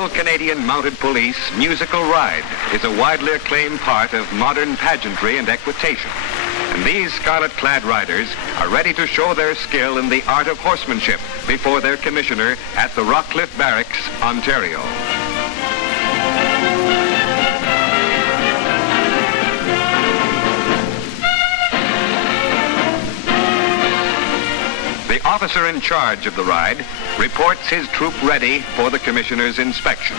Royal Canadian Mounted Police Musical Ride is a widely acclaimed part of modern pageantry and equitation. And these scarlet-clad riders are ready to show their skill in the art of horsemanship before their commissioner at the Rockcliffe Barracks, Ontario. The officer in charge of the ride reports his troop ready for the commissioner's inspection.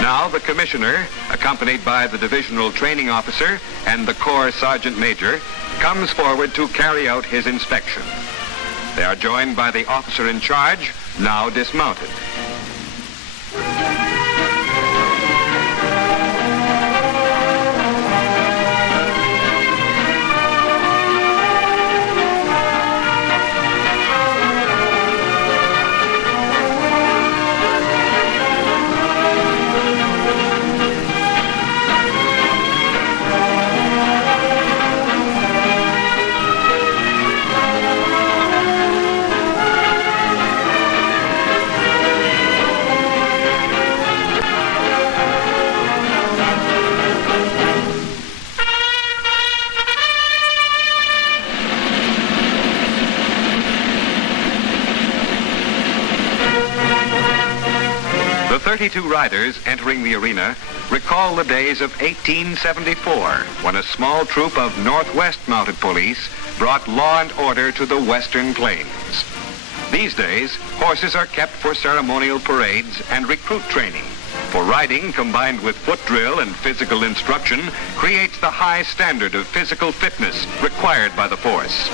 Now the commissioner, accompanied by the divisional training officer and the corps sergeant major, comes forward to carry out his inspection. They are joined by the officer in charge, now dismounted. The 32 riders entering the arena recall the days of 1874, when a small troop of Northwest Mounted Police brought law and order to the Western Plains. These days, horses are kept for ceremonial parades and recruit training, for riding combined with foot drill and physical instruction creates the high standard of physical fitness required by the force.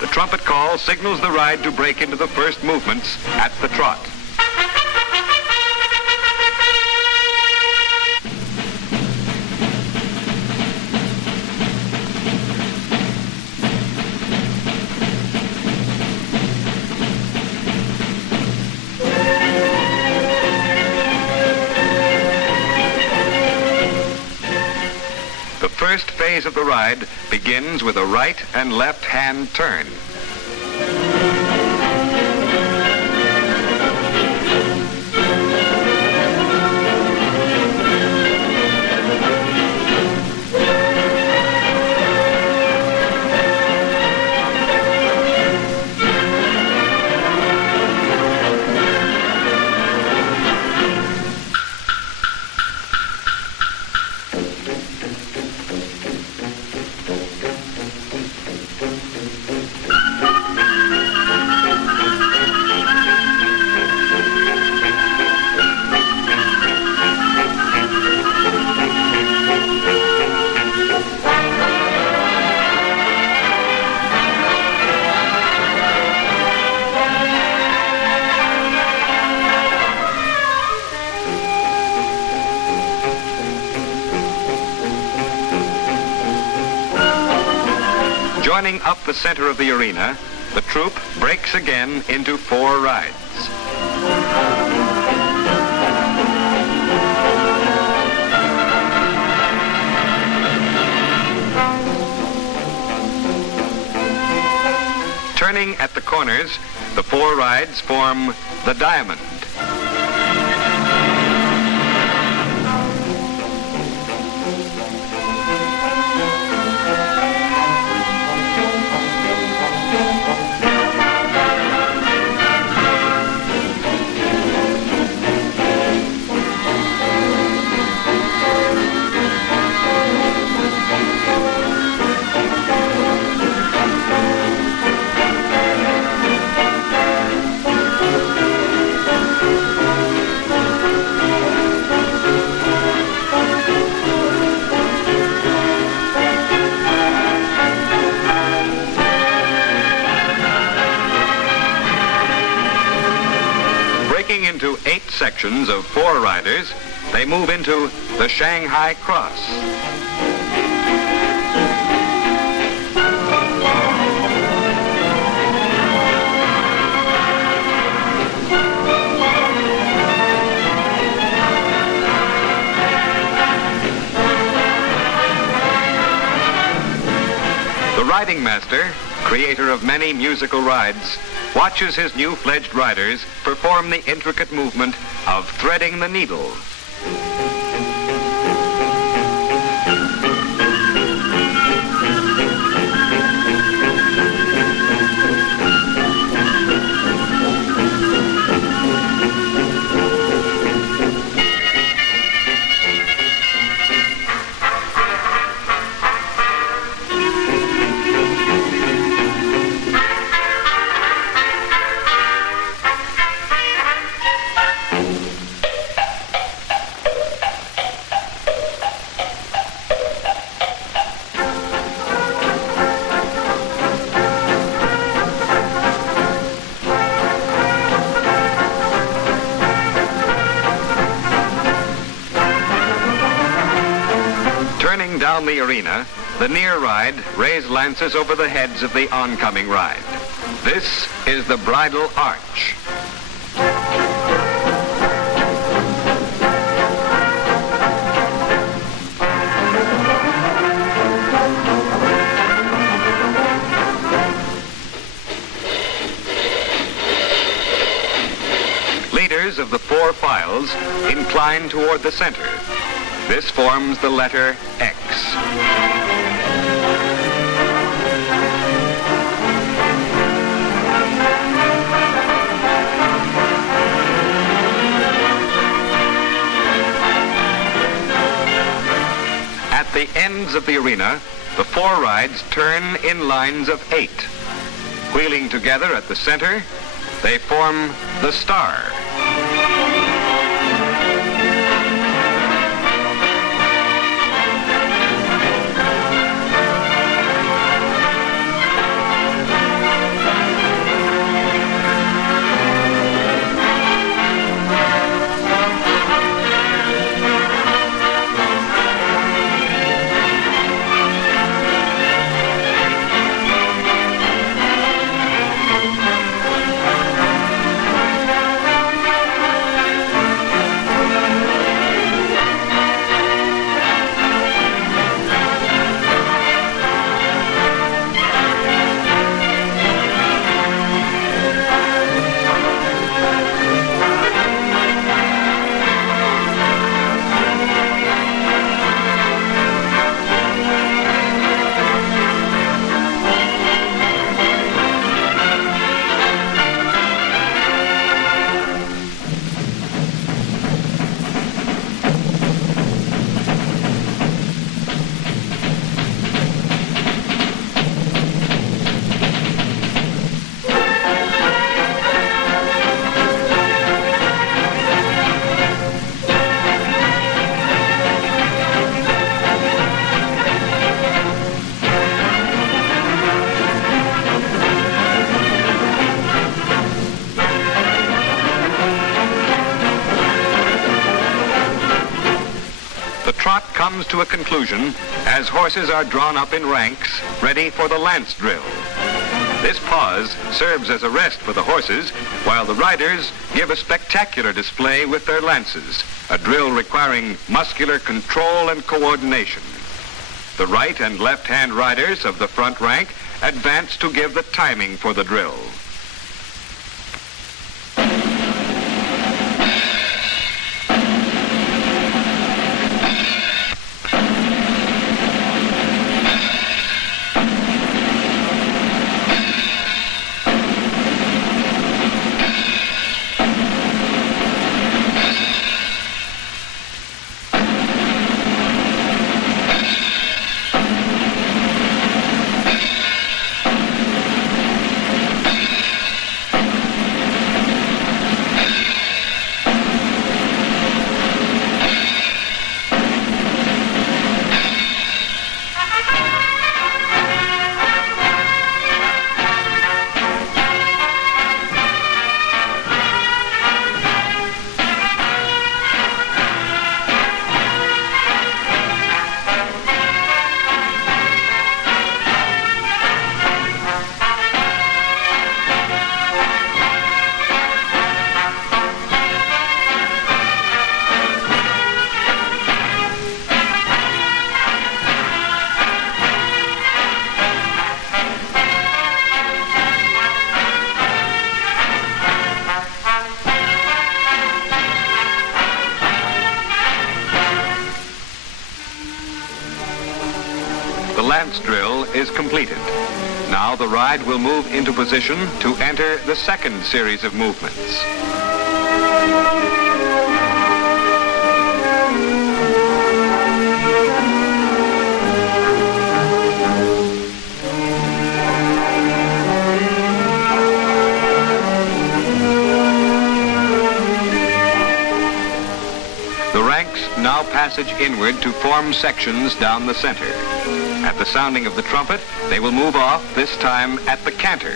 The trumpet call signals the ride to break into the first movements at the trot. The first phase of the ride begins with a right and left hand turn. Joining up the center of the arena, the troop breaks again into 4 rides. Turning at the corners, the 4 rides form the diamond. Breaking into 8 sections of 4 riders, they move into the Shanghai Cross. riding master, creator of many musical rides, watches his new-fledged riders perform the intricate movement of threading the needle. Turning down the arena, the near ride raise lances over the heads of the oncoming ride. This is the bridle arch. Leaders of the four files incline toward the center. This forms the letter X. At the ends of the arena, the four rides turn in lines of 8. Wheeling together at the center, they form the star. The trot comes to a conclusion as horses are drawn up in ranks, ready for the lance drill. This pause serves as a rest for the horses, while the riders give a spectacular display with their lances, a drill requiring muscular control and coordination. The right and left-hand riders of the front rank advance to give the timing for the drill. lance drill is completed. Now the ride will move into position to enter the second series of movements. The ranks now passage inward to form sections down the center. At the sounding of the trumpet, they will move off, this time at the canter.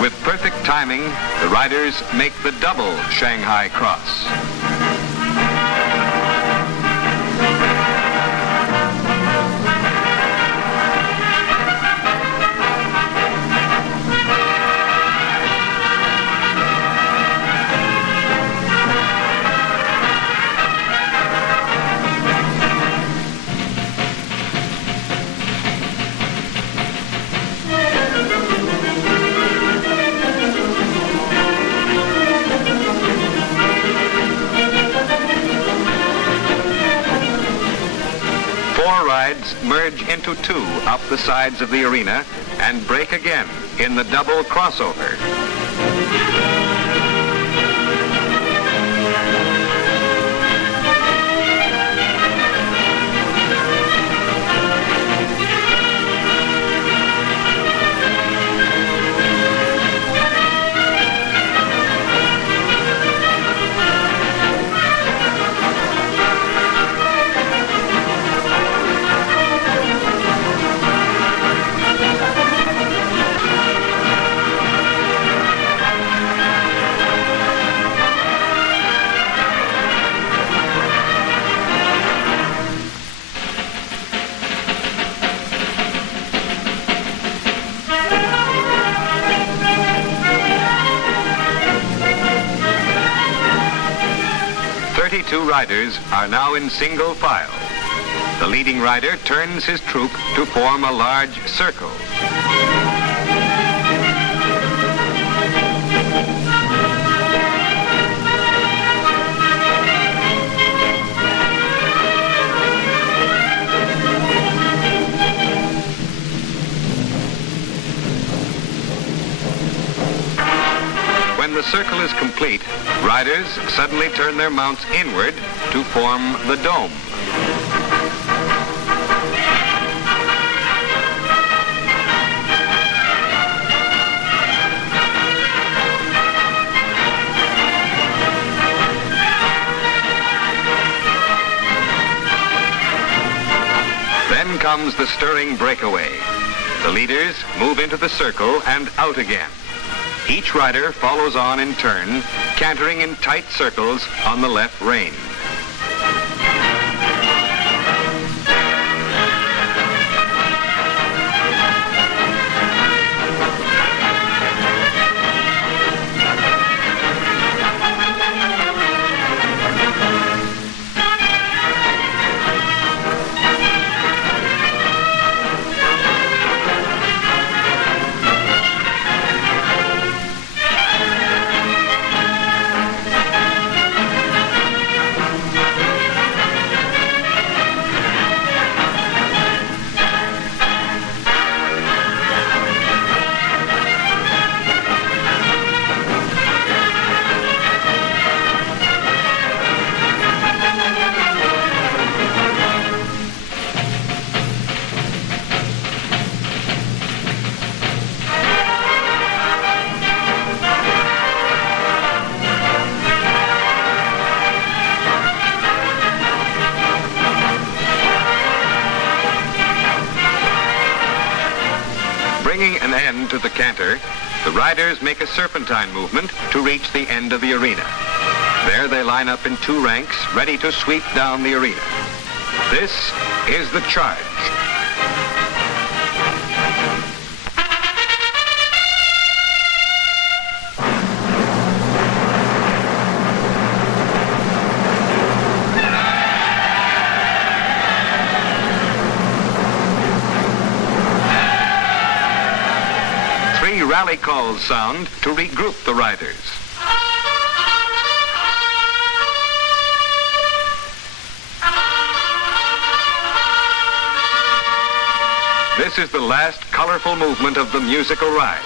With perfect timing, the riders make the double Shanghai cross. Four rides merge into two up the sides of the arena and break again in the double crossover. Two riders are now in single file. The leading rider turns his troop to form a large circle. When the circle is complete, riders suddenly turn their mounts inward to form the dome. Then comes the stirring breakaway. The leaders move into the circle and out again. Each rider follows on in turn, cantering in tight circles on the left rein. Bringing an end to the canter, the riders make a serpentine movement to reach the end of the arena. There they line up in two ranks, ready to sweep down the arena. This is the charge. rally calls sound to regroup the riders. This is the last colorful movement of the musical ride,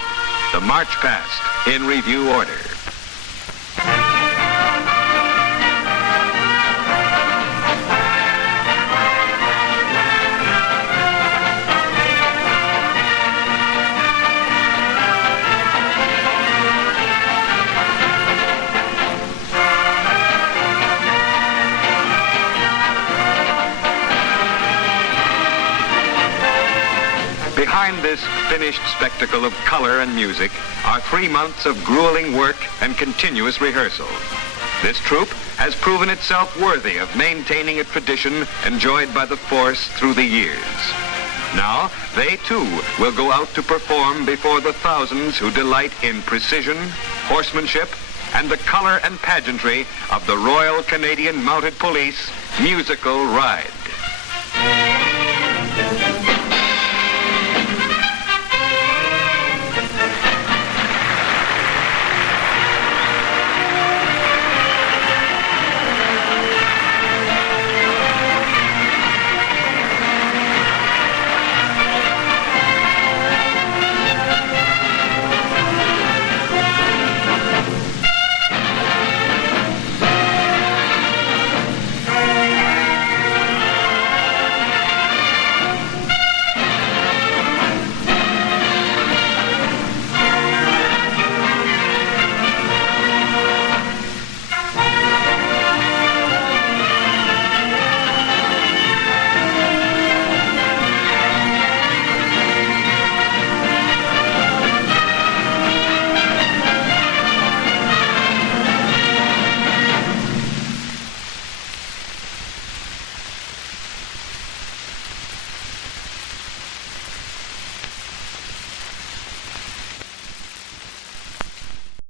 the march past in review order. Behind this finished spectacle of color and music are 3 months of grueling work and continuous rehearsal. This troupe has proven itself worthy of maintaining a tradition enjoyed by the force through the years. Now, they too will go out to perform before the thousands who delight in precision, horsemanship, and the color and pageantry of the Royal Canadian Mounted Police Musical Ride.